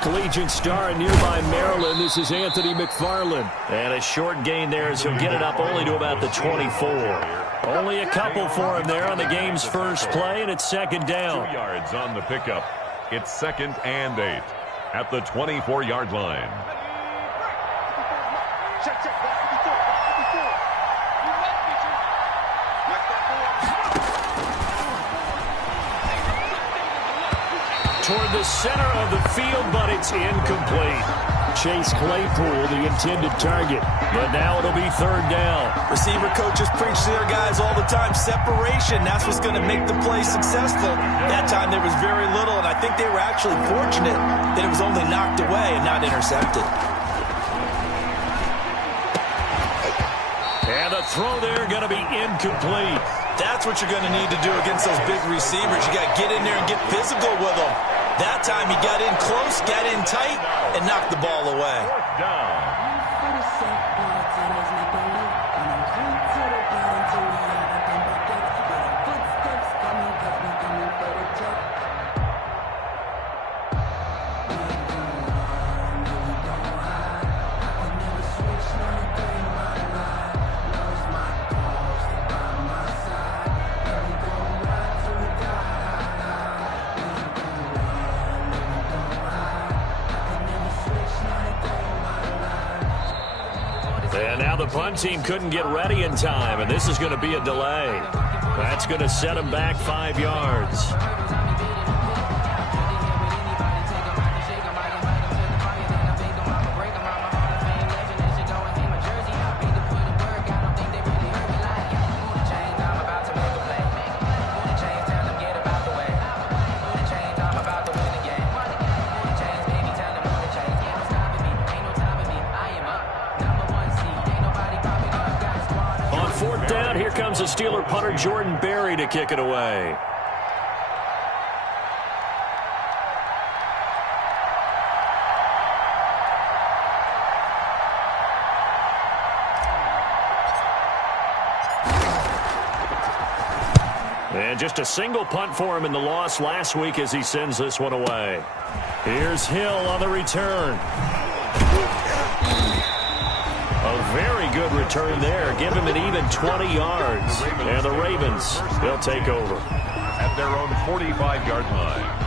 collegiate star in nearby Maryland. This is Anthony McFarland. And a short gain there as he'll get it up only to about the 24. Only a couple for him there on the game's first play, and it's second down. 2 yards on the pickup. It's 2nd and 8 at the 24-yard line. Toward the center of the field, but it's incomplete. Chase Claypool, the intended target. But now it'll be third down. Receiver coaches preach to their guys all the time. Separation, that's what's going to make the play successful. That time there was very little, and I think they were actually fortunate that it was only knocked away and not intercepted. And the throw there going to be incomplete. That's what you're going to need to do against those big receivers. You got to get in there and get physical with them. That time he got in close, got in tight, and knocked the ball away. Fourth down. And now the punt team couldn't get ready in time, and this is going to be a delay. That's going to set them back 5 yards. Here comes the Steeler punter Jordan Berry to kick it away. And just a single punt for him in the loss last week as he sends this one away. Here's Hill on the return. A very good return there. Give him an even 20 yards. And the Ravens, they'll take over. At their own 45-yard line.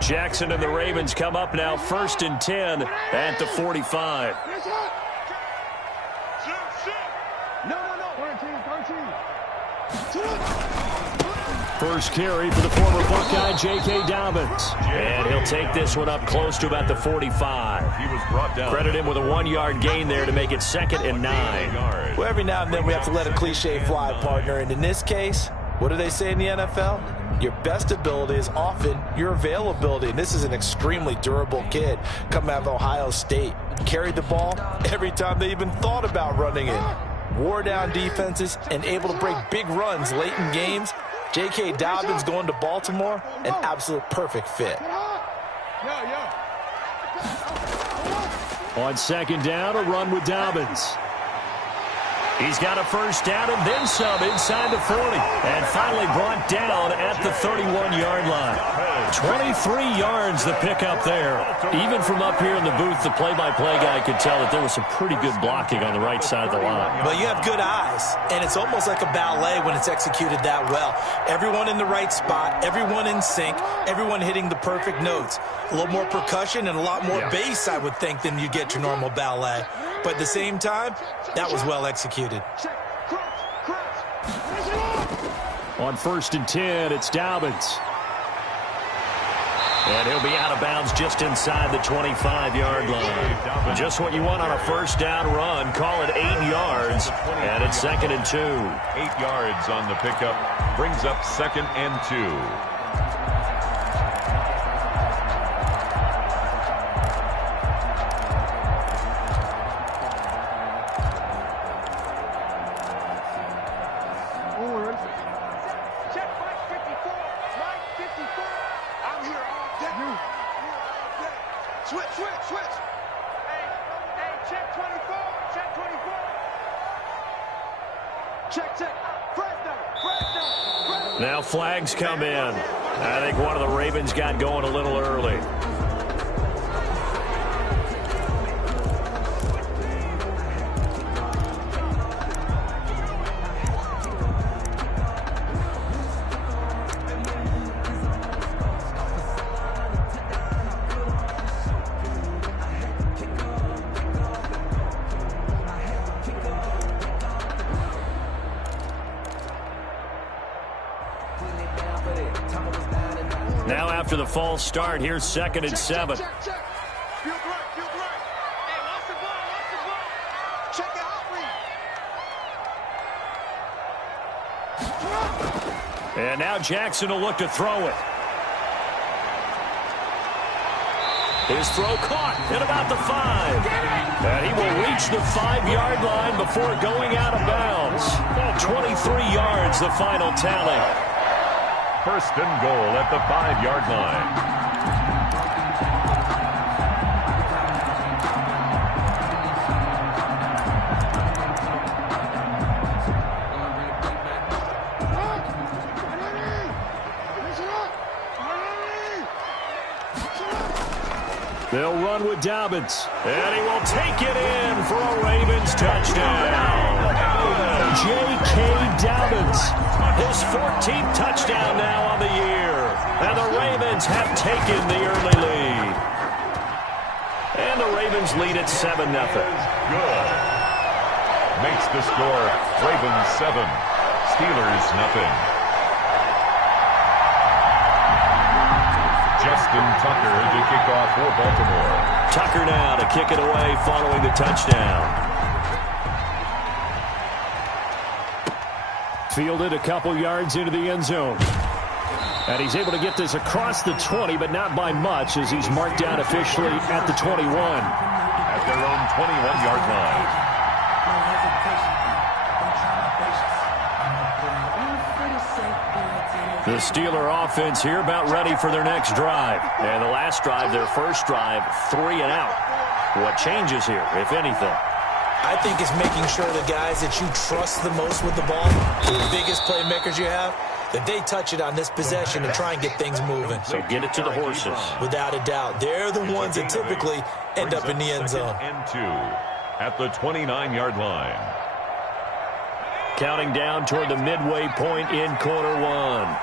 Jackson and the Ravens come up now 1st and 10 at the 45. First carry for the former Buckeye, J.K. Dobbins. And he'll take this one up close to about the 45. He was brought down. Credit him with a 1-yard gain there to make it 2nd and 9. Well, every now and then we have to let a cliche fly, partner. And in this case, what do they say in the NFL? Your best ability is often your availability. And this is an extremely durable kid coming out of Ohio State. Carried the ball every time they even thought about running it. Wore down defenses and able to break big runs late in games. J.K. Dobbins going to Baltimore, an absolute perfect fit. On 2nd down, a run with Dobbins. He's got a first down and then some inside the 40. And finally brought down at the 31-yard line. 23 yards the pickup there. Even from up here in the booth, the play-by-play guy could tell that there was some pretty good blocking on the right side of the line. Well, you have good eyes, and it's almost like a ballet when it's executed that well. Everyone in the right spot, everyone in sync, everyone hitting the perfect notes. A little more percussion and a lot more bass, I would think, than you get your normal ballet. But at the same time, that was well executed. On 1st and 10, it's Dobbins. And he'll be out of bounds just inside the 25-yard line. Just what you want on a first down run. Call it 8 yards. And it's 2nd and 2. 8 yards on the pickup. Brings up 2nd and 2. Switch. Hey, check 24. Check 24. Check. Fresh down. Now flags come in. I think one of the Ravens got going a little early. Now after the false start, here's 2nd and 7. Check. Feel great. Hey, watch the ball. Check it out, And now Jackson will look to throw it. His throw caught at about the 5. And he will reach the 5-yard line before going out of bounds. 23 yards, the final tally. 1st and goal at the 5-yard line. They'll run with Dobbins. And he will take it in for a Ravens touchdown. J.K. Dobbins. His 14th touchdown now on the year. And the Ravens have taken the early lead. And the Ravens lead at 7-0. Good. Makes the score Ravens 7, Steelers 0. Justin Tucker to kick off for Baltimore. Tucker now to kick it away following the touchdown. Fielded a couple yards into the end zone. And he's able to get this across the 20, but not by much, as he's marked down officially at the 21. At their own 21-yard line. The Steeler offense here about ready for their next drive. And the last drive, their first drive, 3 and out. What changes here, if anything? I think it's making sure the guys that you trust the most with the ball, the biggest playmakers you have, that they touch it on this possession and try and get things moving. So get it to the horses. Without a doubt. They're the ones that typically end up in the end zone. And 2 at the 29-yard line. Counting down toward the midway point in quarter 1.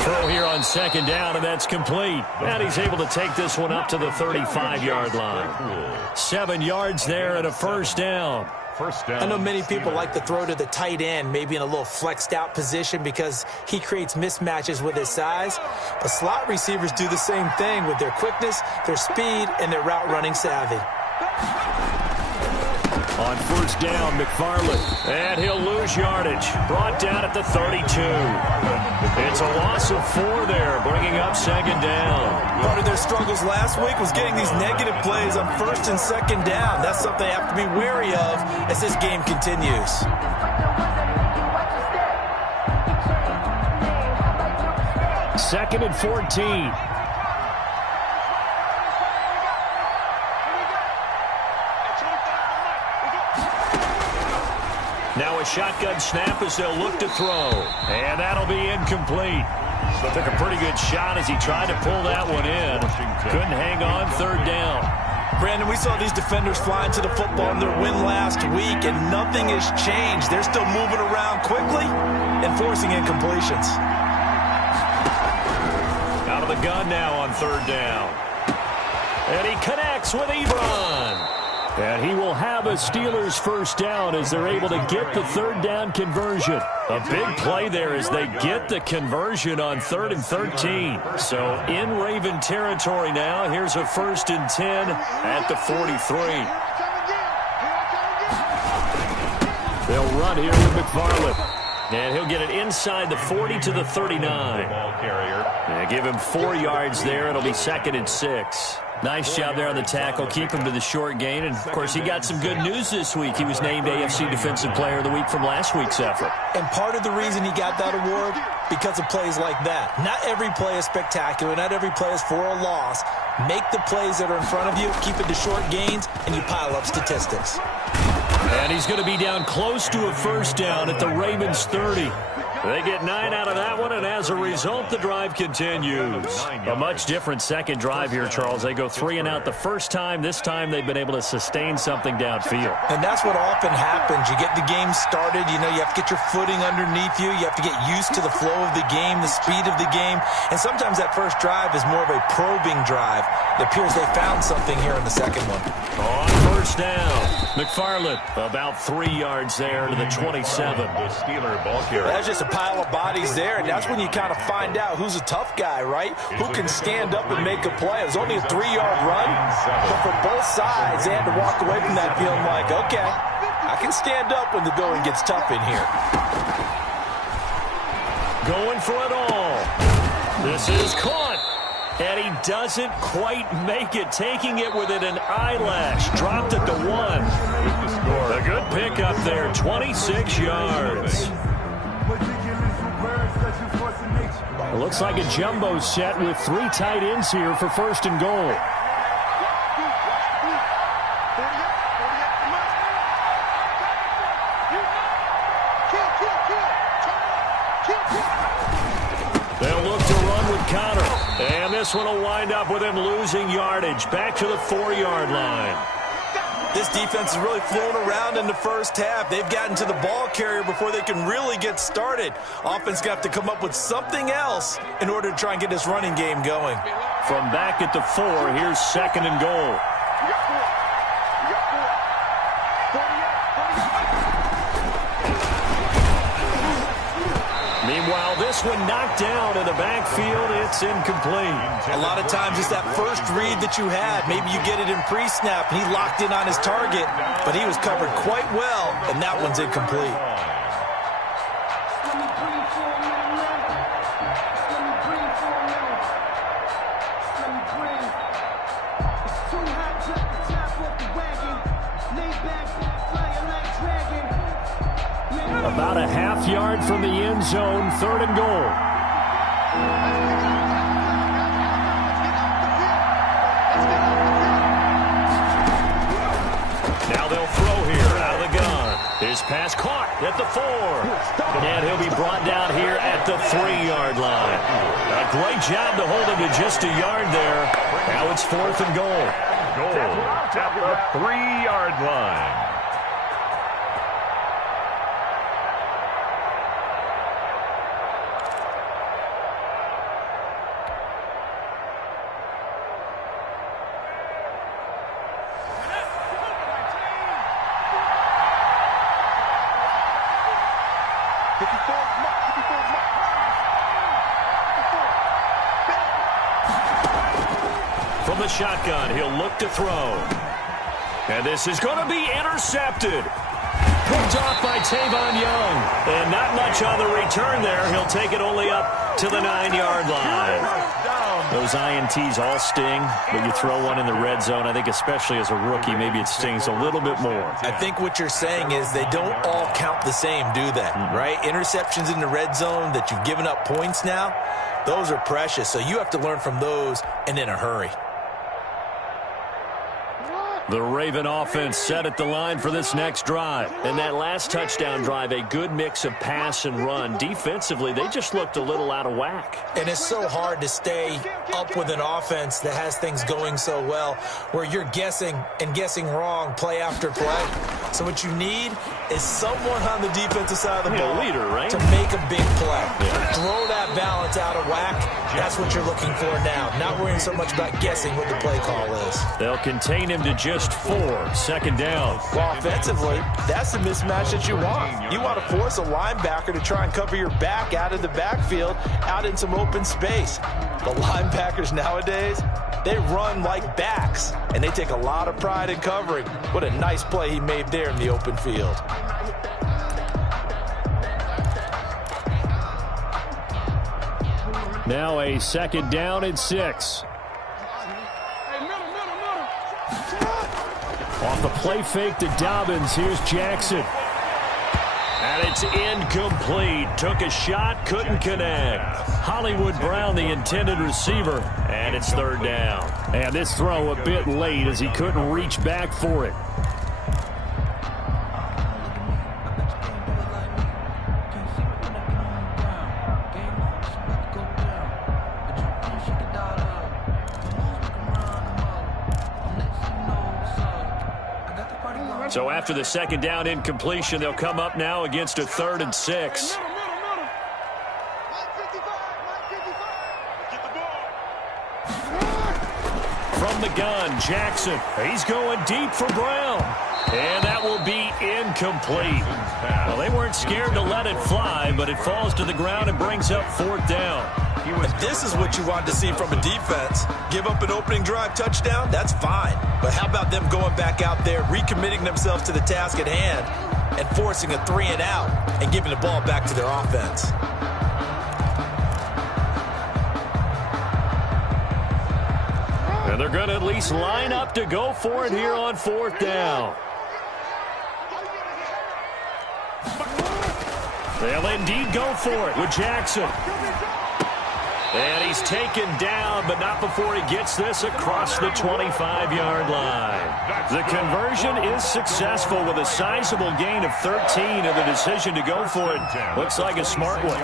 Throw here on 2nd down, and that's complete. And he's able to take this one up to the 35-yard line. 7 yards there and a first down. I know many people like to throw to the tight end, maybe in a little flexed out position because he creates mismatches with his size. But slot receivers do the same thing with their quickness, their speed, and their route running savvy. On 1st down, McFarland. And he'll lose yardage. Brought down at the 32. It's a loss of 4 there, bringing up 2nd down. Part of their struggles last week was getting these negative plays on 1st and 2nd down. That's something they have to be wary of as this game continues. 2nd and 14. Now a shotgun snap as they'll look to throw. And that'll be incomplete. Took a pretty good shot as he tried to pull that one in. Couldn't hang on 3rd down. Brandon, we saw these defenders flying to the football in their win last week, and nothing has changed. They're still moving around quickly and forcing incompletions. Out of the gun now on 3rd down. And he connects with Ebron. And he will have a Steelers first down as they're able to get the 3rd down conversion. A big play there as they get the conversion on 3rd and 13. So in Raven territory now. Here's a 1st and 10 at the 43. They'll run here with McFarland. And he'll get it inside the 40 to the 39. Ball carrier. And give him 4 yards there. It'll be 2nd and 6. Nice job there on the tackle. Keep him to the short gain. And, of course, he got some good news this week. He was named AFC Defensive Player of the Week from last week's effort. And part of the reason he got that award, because of plays like that. Not every play is spectacular. Not every play is for a loss. Make the plays that are in front of you, keep it to short gains, and you pile up statistics. And he's going to be down close to a first down at the Ravens 30. They get 9 out of that one, and as a result, the drive continues. A much different second drive here, Charles. They go 3 and out the first time. This time, they've been able to sustain something downfield. And that's what often happens. You get the game started. You know, you have to get your footing underneath you. You have to get used to the flow of the game, the speed of the game. And sometimes that first drive is more of a probing drive. It appears they found something here in the second one. On first down, McFarland about 3 yards there to the 27. The Steeler ball carrier. That's just a pile of bodies there, and that's when you kind of find out who's a tough guy, right? Who can stand up and make a play. It was only a 3-yard run, but for both sides, they had to walk away from that feeling like, okay, I can stand up when the going gets tough in here. Going for it all. This is caught. And he doesn't quite make it, taking it within an eyelash. Dropped it to 1. A good pickup there, 26 yards. It looks like a jumbo set with 3 tight ends here for first and goal. They'll look to run with Connor. And this one will wind up with him losing yardage. Back to the 4-yard line. This defense is really flown around in the first half. They've gotten to the ball carrier before they can really get started. Offense got to come up with something else in order to try and get this running game going. From back at the 4, here's second and goal. Meanwhile, this one knocked down in the backfield. It's incomplete. A lot of times it's that first read that you had. Maybe you get it in pre-snap, and he locked in on his target, but he was covered quite well, and that one's incomplete. About a half yard from the end zone, third and goal. Now they'll throw here out of the gun. His pass caught at the 4. And he'll be brought down here at the 3-yard line. A great job to hold him to just a yard there. Now it's fourth and goal. Goal at the 3-yard line. From the shotgun, he'll look to throw. And this is going to be intercepted. Picked off by Tavon Young. And not much on the return there. He'll take it only up to the 9-yard line. Those INTs all sting, but you throw one in the red zone, I think especially as a rookie, maybe it stings a little bit more. I think what you're saying is they don't all count the same, do they? Right? Interceptions in the red zone that you've given up points now, those are precious. So you have to learn from those and in a hurry. The Raven offense set at the line for this next drive. And that last touchdown drive, a good mix of pass and run. Defensively, they just looked a little out of whack. And it's so hard to stay up with an offense that has things going so well, where you're guessing and guessing wrong play after play. So what you need is someone on the defensive side of the ball, leader, right? to make a big play. Yeah. Throw that balance out of whack. That's what you're looking for now. Not worrying so much about guessing what the play call is. They'll contain him to just 4. Second down. Well, offensively, that's the mismatch that you want. You want to force a linebacker to try and cover your back out of the backfield, out in some open space. The linebackers nowadays, they run like backs, and they take a lot of pride in covering. What a nice play he made there in the open field. Now a second down and 6. Hey, middle. Off the play fake to Dobbins, here's Jackson. And it's incomplete. Took a shot, couldn't connect. Hollywood Brown, the intended receiver, and it's third down. And this throw a bit late as he couldn't reach back for it. So after the second down incompletion, they'll come up now against a 3rd and 6. From the gun, Jackson. He's going deep for Brown. And that will be incomplete. Well, they weren't scared to let it fly, but it falls to the ground and brings up 4th down. This is what you want to see from a defense. Give up an opening drive touchdown, that's fine. But how about them going back out there, recommitting themselves to the task at hand, and forcing a 3-and-out and giving the ball back to their offense. And they're going to at least line up to go for it here on 4th down. They'll indeed go for it with Jackson. And he's taken down, but not before he gets this across the 25-yard line. The conversion is successful with a sizable gain of 13, and the decision to go for it looks like a smart one.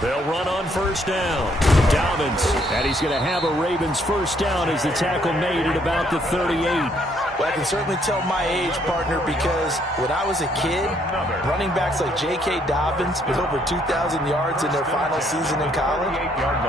They'll run on 1st down. Dobbins, and he's going to have a Ravens 1st down as the tackle made at about the 38. Well, I can certainly tell my age, partner, because when I was a kid, running backs like J.K. Dobbins with over 2,000 yards in their final season in college,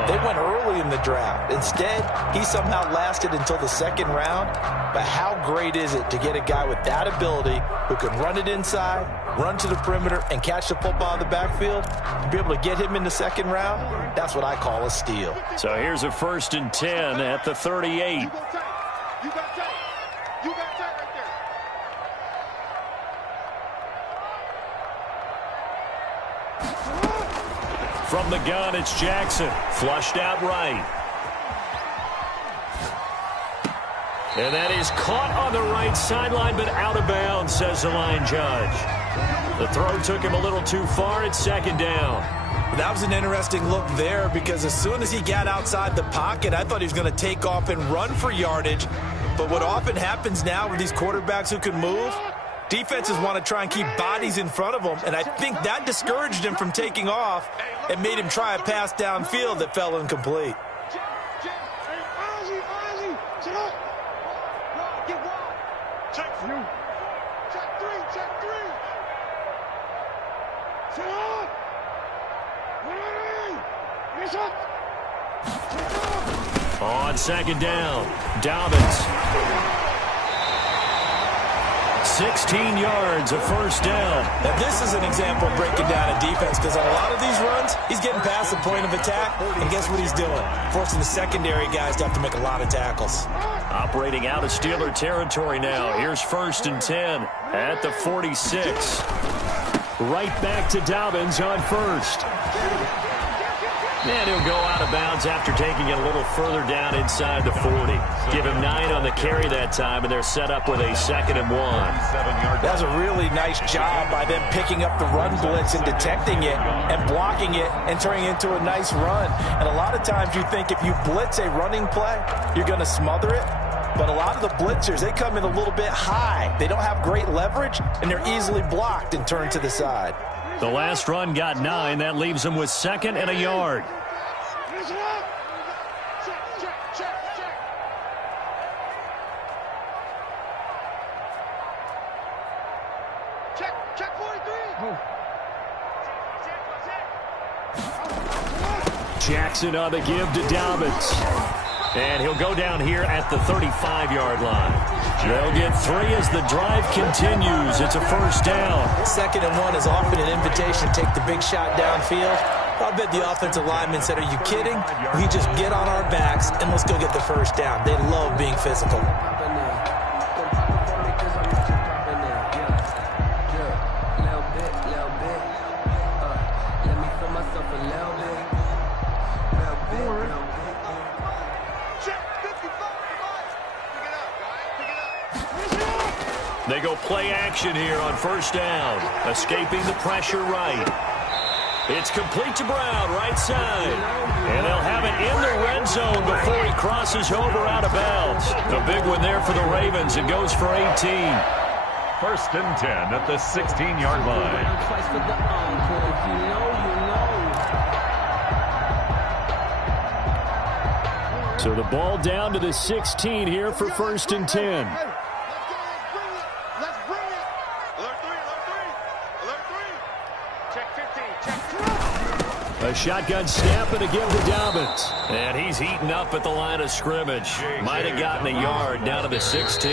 they went early in the draft. Instead, he somehow lasted until the 2nd round. But how great is it to get a guy with that ability who can run it inside, run to the perimeter, and catch the football in the backfield? To be able to get him in the 2nd round, that's what I call a steal. So here's a 1st and 10 at the 38. You got that. You got that right there. From the gun, it's Jackson. Flushed out right. And that is caught on the right sideline, but out of bounds, says the line judge. The throw took him a little too far. It's 2nd down. That was an interesting look there because as soon as he got outside the pocket, I thought he was going to take off and run for yardage. But what often happens now with these quarterbacks who can move, defenses want to try and keep bodies in front of them, and I think that discouraged him from taking off and made him try a pass downfield that fell incomplete. On 2nd down, Dobbins. 16 yards, a 1st down. Now this is an example of breaking down a defense because on a lot of these runs, he's getting past the point of attack, and guess what he's doing? Forcing the secondary guys to have to make a lot of tackles. Operating out of Steeler territory now. Here's 1st and 10 at the 46. Right back to Dobbins on 1st. And he'll go out of bounds after taking it a little further down inside the 40. Give him 9 on the carry that time, and they're set up with a 2nd and 1. That was a really nice job by them picking up the run blitz and detecting it and blocking it and turning it into a nice run. And a lot of times you think if you blitz a running play, you're going to smother it. But a lot of the blitzers, they come in a little bit high. They don't have great leverage, and they're easily blocked and turned to the side. The last run got 9. That leaves them with 2nd and a yard. Check 43. Jackson on the give to Dobbins. And he'll go down here at the 35-yard line. They'll get 3 as the drive continues. It's a 1st down. 2nd and 1 is often an invitation to take the big shot downfield. I bet the offensive lineman said, are you kidding? We just get on our backs and let's go get the 1st down. They love being physical. They go play action here on first down. Escaping the pressure right. It's complete to Brown, right side. And they'll have it in the red zone before he crosses over out of bounds. A big one there for the Ravens. It goes for 18. First and 10 at the 16-yard line. So the ball down to the 16 here for first and 10. Let's bring it. Alert 3. Alert 3. Check 15. Check 2. A shotgun snap and a give to Dobbins. And he's heating up at the line of scrimmage. Might have gotten a yard down to the 16.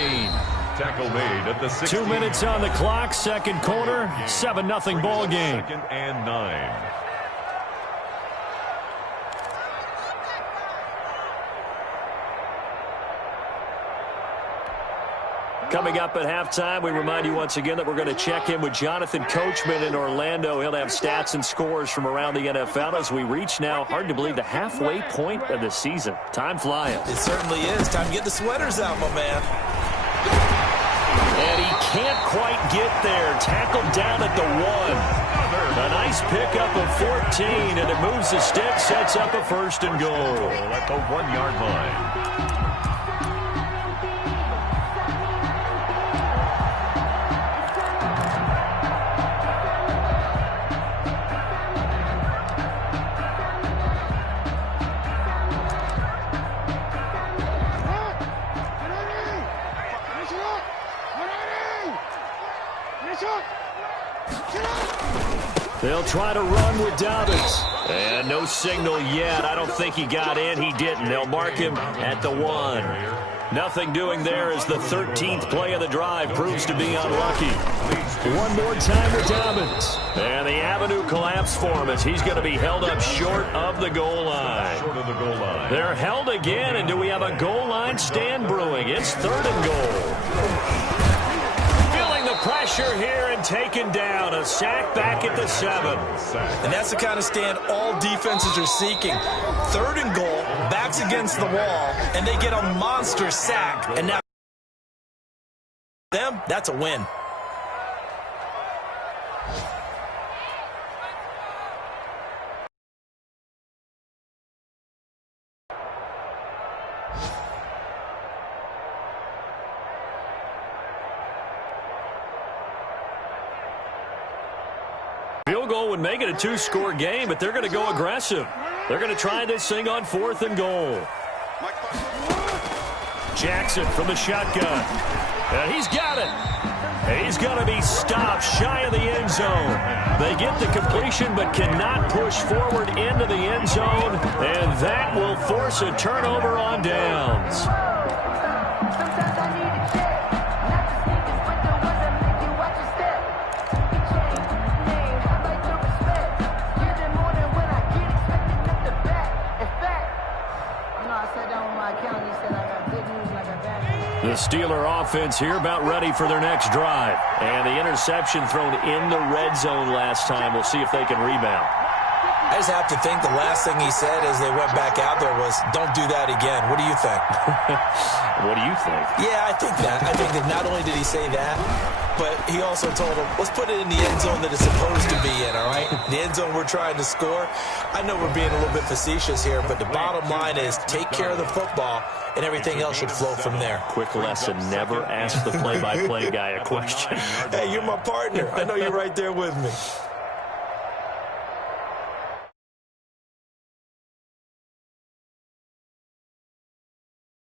Tackle made at the 16. 2 minutes on the clock, second quarter, 7-0 ball game. Second and 9. Coming up at halftime, we remind you once again that we're going to check in with Jonathan Coachman in Orlando. He'll have stats and scores from around the NFL as we reach now, hard to believe, the halfway point of the season. Time flying. It certainly is. Time to get the sweaters out, my man. And he can't quite get there. Tackled down at the 1. A nice pickup of 14, and it moves the stick, sets up a first and goal. At the 1-yard line. They'll try to run with Dobbins. And no signal yet. I don't think he got in. He didn't. They'll mark him at the 1. Nothing doing there as the 13th play of the drive proves to be unlucky. One more time with Dobbins. And the avenue collapsed for him as he's going to be held up short of the goal line. They're held again, and do we have a goal line stand brewing? It's third and goal. Pressure here and taken down. A sack back at the 7. And that's the kind of stand all defenses are seeking. Third and goal, backs against the wall, and they get a monster sack. And now them, that's a win. Field goal would make it a 2-score game, but they're going to go aggressive. They're going to try this thing on 4th and goal. Jackson from the shotgun. And he's got it. He's going to be stopped shy of the end zone. They get the completion but cannot push forward into the end zone, and that will force a turnover on downs. The Steeler offense here about ready for their next drive. And the interception thrown in the red zone last time. We'll see if they can rebound. I just have to think the last thing he said as they went back out there was, don't do that again. What do you think? What do you think? Yeah, I think that. I think that not only did he say that, but he also told him, let's put it in the end zone that it's supposed to be in, all right? The end zone we're trying to score. I know we're being a little bit facetious here, but the bottom line is take care of the football, and everything else should flow from there. Quick lesson, never ask the play-by-play guy a question. Hey, you're my partner. I know you're right there with me.